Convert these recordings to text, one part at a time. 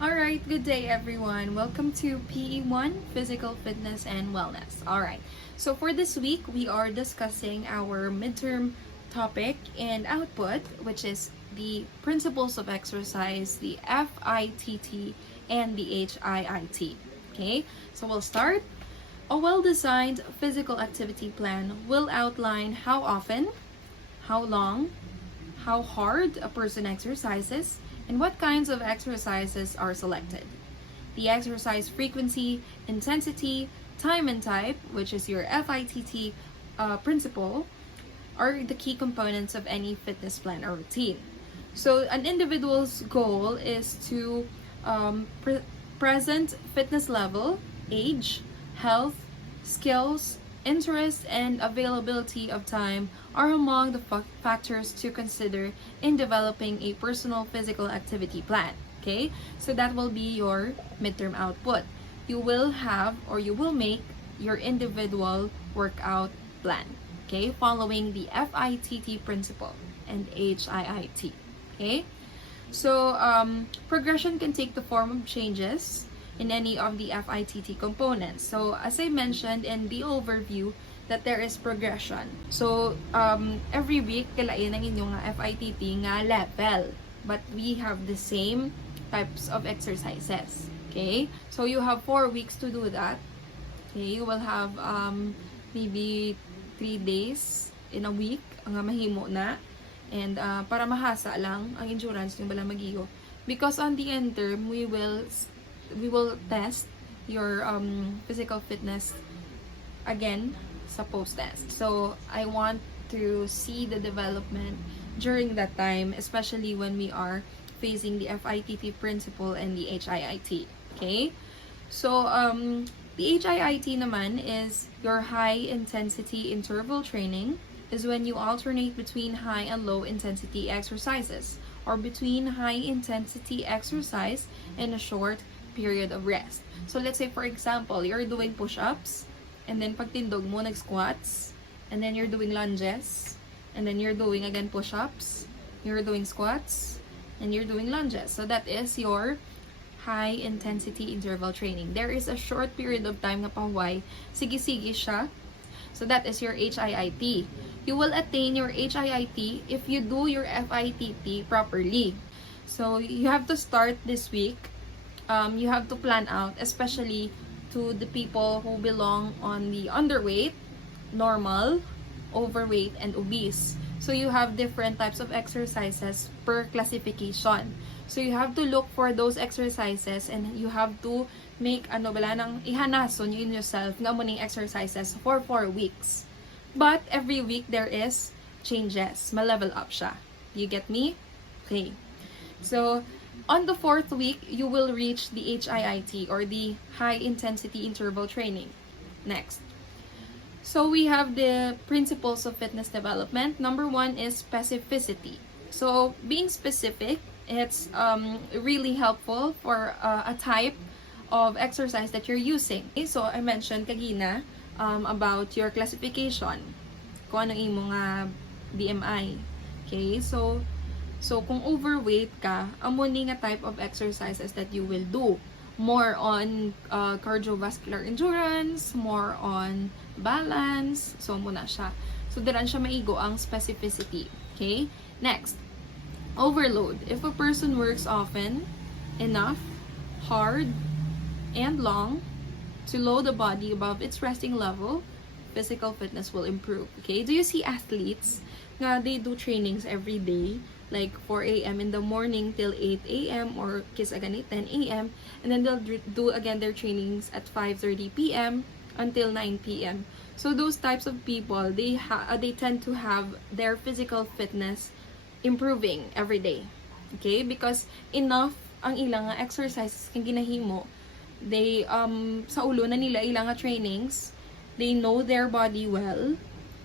Alright, good day everyone. Welcome to PE1, Physical Fitness and Wellness. Alright, so for this week, we are discussing our midterm topic and output, which is the principles of exercise, the FITT, and the HIIT. Okay, so we'll start. A well-designed physical activity plan will outline how often, how long, how hard a person exercises, and what kinds of exercises are selected. The exercise frequency, intensity, time and type, which is your FITT principle, are the key components of any fitness plan or routine. So an individual's goal is to present fitness level, age, health, skills, interest, and availability of time are among the factors to consider in developing a personal physical activity plan. Okay, so that will be your midterm output. You will have or you will make your individual workout plan. Okay, following the FITT principle and HIIT. Okay, so progression can take the form of changes in any of the FITT components. So as I mentioned in the overview, that there is progression. So every week kalain ang inyong FITT nga level, but we have the same types of exercises. Okay, so you have 4 weeks to do that. Okay, you will have maybe 3 days in a week ang mahimo na, and para mahasa lang ang endurance yung bala magiyo, because on the end term we will test your physical fitness again sa post-test. So I want to see the development during that time, especially when we are facing the FITT principle and the HIIT. Okay? So the HIIT naman is your high intensity interval training, is when you alternate between high and low intensity exercises, or between high intensity exercise and a short period of rest. So let's say for example, you're doing push-ups, and then pagtindog mo nag-squats, and then you're doing lunges, and then you're doing again push-ups, you're doing squats, and you're doing lunges. So that is your high intensity interval training. There is a short period of time na pahuway, sige-sige siya. So that is your HIIT. You will attain your HIIT if you do your FITT properly. So you have to start this week. You have to plan out, especially to the people who belong on the underweight, normal, overweight, and obese. So you have different types of exercises per classification. So you have to look for those exercises, and you have to make ihanason yun yourself nga muning exercises for 4 weeks. But every week there is changes, ma-level up siya. You get me? Okay. So on the 4th week, you will reach the HIIT, or the high intensity interval training. Next. So we have the principles of fitness development. Number 1 is specificity. So being specific, it's really helpful for a type of exercise that you're using. Okay, so I mentioned kagina about your classification, kung ano imo nga BMI. Okay, so kung overweight ka, amo ni nga type of exercises that you will do. More on cardiovascular endurance, more on balance, so muna siya. So diran siya maigo ang specificity. Okay? Next, overload. If a person works often, enough, hard, and long to load the body above its resting level, physical fitness will improve. Okay? Do you see athletes nga they do trainings every day, like 4 a.m. in the morning till 8 a.m. or kis agani 10 a.m. and then they'll do again their trainings at 5:30 p.m. until 9 p.m. So those types of people, they tend to have their physical fitness improving every day. Okay? Because enough ang ilang exercises kang ginahimo. They sa ulo na nila ilang trainings, they know their body well.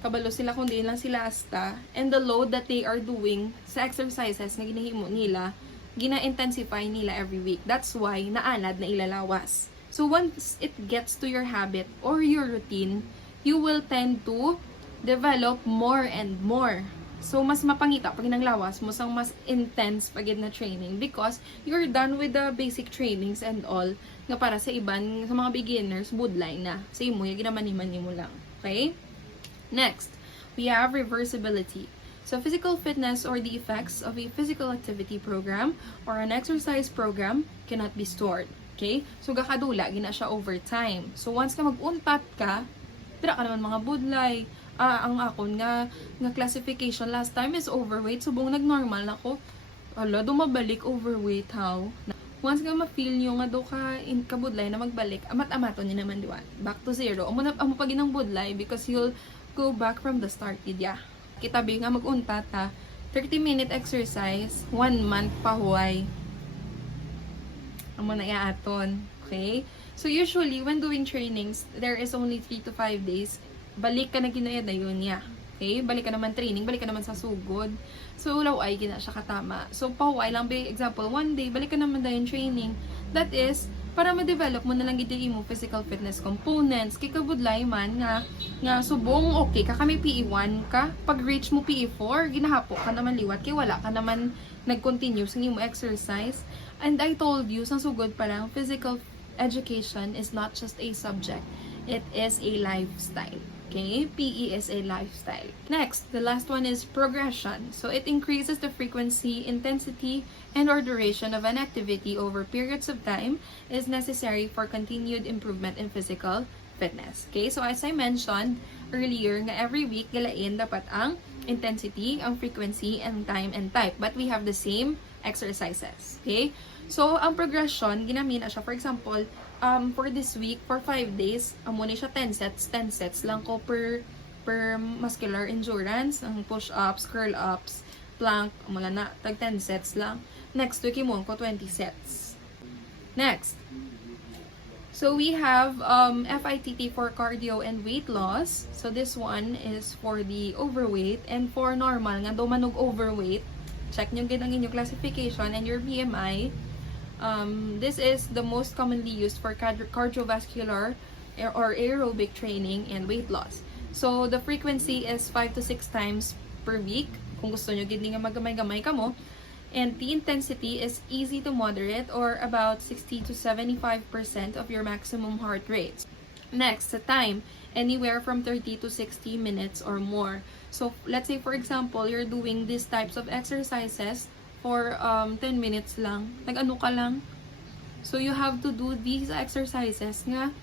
Kabalo sila kung di lang sila asta, and the load that they are doing sa exercises na ginahimo nila, gina-intensify nila every week. That's why naanad na ilalawas. So once it gets to your habit or your routine, you will tend to develop more and more So, mas mapangita pag lawas mo sang mas intense pag na training because you're done with the basic trainings and all nga para sa iban, sa mga beginners, budlay na. Sa imo, yung ginamaniman mo lang. Okay? Next, we have reversibility. So, physical fitness or the effects of a physical activity program or an exercise program cannot be stored. Okay? So, gakadula, gina siya over time. So, once ka mag-untat ka, tira ka naman mga budlay. Ang akon nga classification last time is overweight. So, buong nag-normal na ko, dumabalik overweight, how? Once nga ma-feel nyo nga do ka in kabudlay na magbalik, amat-amato niya naman diwan. Back to zero. Amo pa ginang budlay because you'll go back from the start, idya. Kitabi nga mag-unta ta, 30-minute exercise, 1 month pa huway. Amo na iaaton. Okay? So usually, when doing trainings, there is only 3 to 5 days. Balik ka na ginayad na yun niya. Okay? Balik ka naman training, balik ka naman sa sugod. So, ulaw ay gina siya katama. So, pahuay lang ba, example, 1 day, balik ka naman dahil training. That is, para ma-develop mo na lang giti mo physical fitness components. Kay kabudlay man nga subong okay ka kami PE1 ka. Pag reach mo PE4, ginahapo ka naman liwat kay wala ka naman nag-continue sa mo exercise. And I told you, sang sugod pa lang, physical education is not just a subject. It is a lifestyle. Okay, PE is a lifestyle. Next, the last one is progression. So it increases the frequency, intensity, and or duration of an activity over periods of time is necessary for continued improvement in physical fitness. Okay, so as I mentioned earlier, nga every week galain dapat ang intensity, ang frequency, and time and type. But we have the same exercises. Okay, so ang progression, ginamina siya. For example, for this week, for 5 days, muna siya 10 sets lang ko per muscular endurance, ang push-ups, curl-ups, plank, mula na, tag 10 sets lang. Next week, mo ko 20 sets. Next. So, we have FITT for cardio and weight loss. So, this one is for the overweight. And for normal, nga do manog overweight, check nyo gid ang inyong classification and your BMI. This is the most commonly used for cardiovascular or aerobic training and weight loss. So, the frequency is 5 to 6 times per week. Kung gusto nyo, gid nga magamay-gamay ka mo. And the intensity is easy to moderate or about 60 to 75% of your maximum heart rate. Next, the time, anywhere from 30 to 60 minutes or more. So, let's say for example, you're doing these types of exercises for 10 minutes lang. Nag-ano ka lang. So, you have to do these exercises nga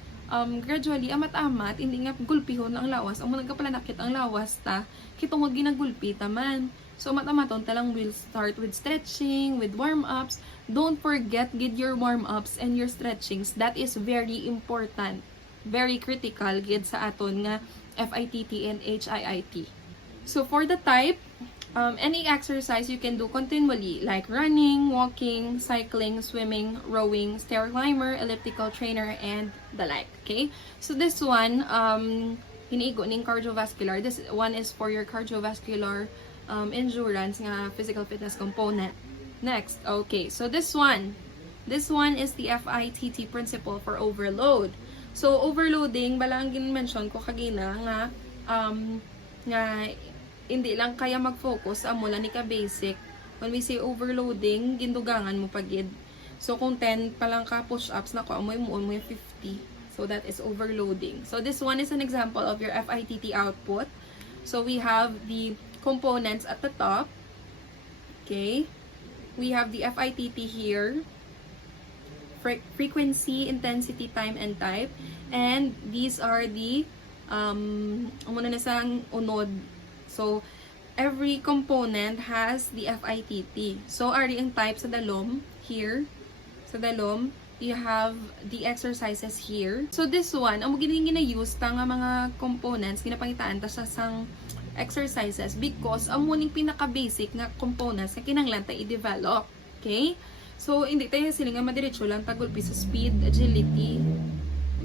gradually, amat-amat, hindi nga gulpihon ang lawas. Ang mga nagkapalanakit ang lawas ta, kitong wag ginagulpi taman. So, amat-amaton talang we'll start with stretching, with warm-ups. Don't forget, get your warm-ups and your stretchings. That is very important. Very critical, gid sa aton nga FITT and HIIT. So, for the type, any exercise you can do continually, like running, walking, cycling, swimming, rowing, stair climber, elliptical trainer, and the like. Okay? So this one, hiniigo ning cardiovascular. This one is for your cardiovascular endurance nga physical fitness component. Next, okay. So this one is the FITT principle for overload. So overloading, balang gin-mention ko kagina nga hindi lang kaya mag-focus amo lang ni ka basic. When we say overloading, gindugangan mo pagid. So kung 10 pa lang ka push-ups na ko, amoy mo 50. So that is overloading. So this one is an example of your FITT output. So we have the components at the top. Okay? We have the FITT here. Frequency, intensity, time, and type. And these are the muna na sang unod. So, every component has the FITT. So, ari ang type sa dalom, here. Sa dalom, you have the exercises here. So, this one, ang gina-use ta nga mga components, ginapangitaan ta sa sang exercises because ang muning pinaka-basic nga components na kinanglan ta i-develop. Okay? So, hindi tayo sila nga madiretso lang tagulpi sa speed, agility,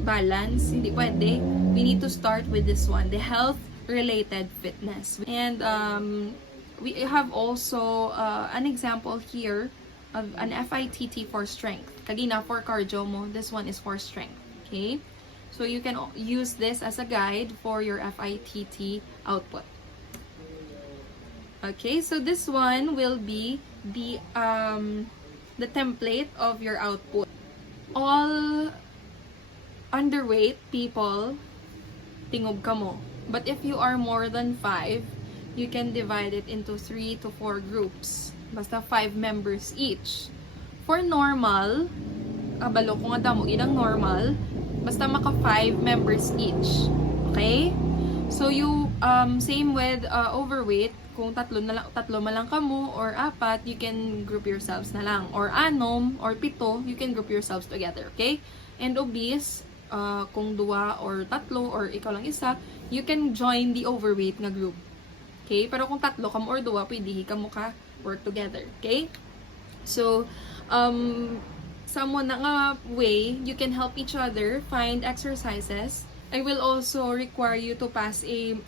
balance. Hindi pwede. We need to start with this one, the health related fitness. And we have also an example here of an FITT for strength. Kagina for cardio mo, this one is for strength. Okay? So you can use this as a guide for your FITT output. Okay, so this one will be the template of your output. All underweight people, tingog ka mo. But if you are more than 5, you can divide it into 3 to 4 groups. Basta 5 members each. For normal, kabalo ko nga damo, idang normal, basta maka 5 members each. Okay? So, you, same with overweight, kung tatlo man lang kamo, or 4, you can group yourselves na lang. Or 6, or 7, you can group yourselves together. Okay? And obese, kung 2 or 3, or ikaw lang isa, you can join the overweight nga group. Okay? Pero kung 3 kamo or 2, pwede kamo ka work together. Okay? So, someone na nga way, you can help each other find exercises. I will also require you to pass a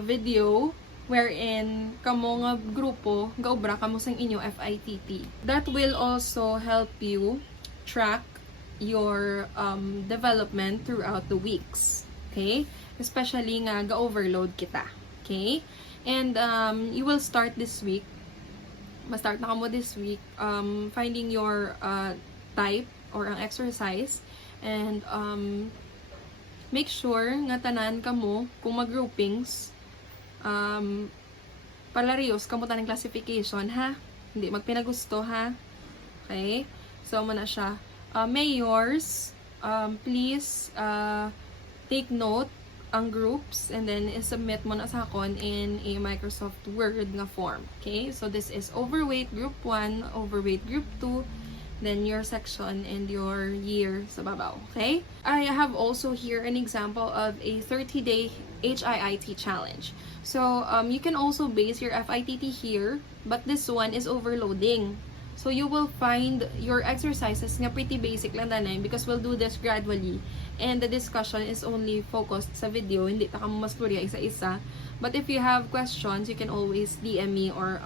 video wherein kamo nga grupo gaobra kamo sang inyo FITT. That will also help you track your development throughout the weeks. Okay? Especially nga ga-overload kita. Okay? And you will start this week. Ma-start na kamo this week finding your type or ang exercise, and make sure nga tanan kamo kung mag-groupings palariyos kamo tanang classification, ha? Hindi magpinagusto, ha? Okay? So mo na siya. Mayors, please take note ang groups, and then submit mo na sa akon in a Microsoft Word nga form. Okay? So this is overweight group 1, overweight group 2, then your section and your year sa babaw. Okay? I have also here an example of a 30-day HIIT challenge. So you can also base your FITT here, but this one is overloading. So you will find your exercises nga pretty basic lang danay, because we'll do this gradually. And the discussion is only focused sa video, hindi ta kamo masturya isa-isa. But if you have questions, you can always DM me or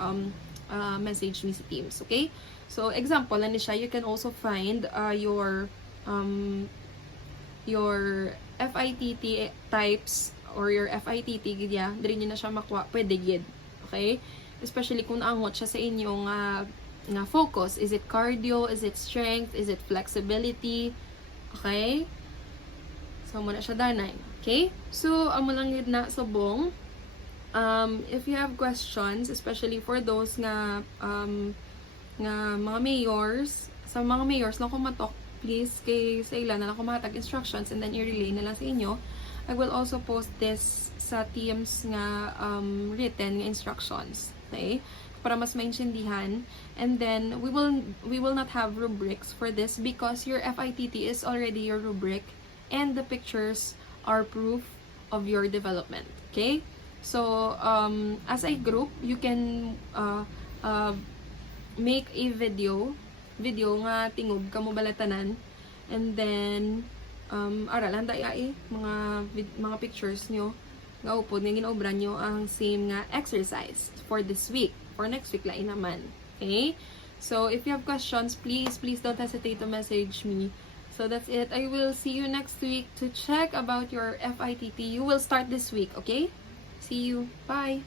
message me sa Teams, okay? So example na siya, you can also find your FITT types or your FITT gidya, diri niyo na siya makuha, pwede gid. Okay? Especially kung naangot siya sa inyong nga focus. Is it cardio? Is it strength? Is it flexibility? Okay? So, muna siya danay. Okay? So, amo lang yun na subong. If you have questions, especially for those nga mga mayors, sa mga mayors lang kumatok, please, kay sa ilan na lang kumatag instructions, and then i-relay na lang sa inyo. I will also post this sa Teams nga written nga instructions. Okay? Para mas maintindihan. And then we will not have rubrics for this, because your FITT is already your rubric, and the pictures are proof of your development. Okay? So as a group, you can make a video nga tingog kamo balatanan, and then aralan dai mga pictures nyo nga upod nga ginaobran nyo ang same nga exercise for this week. For next week lain naman. Okay? So if you have questions, please don't hesitate to message me. So that's it. I will see you next week to check about your FITT. You will start this week, okay? See you. Bye.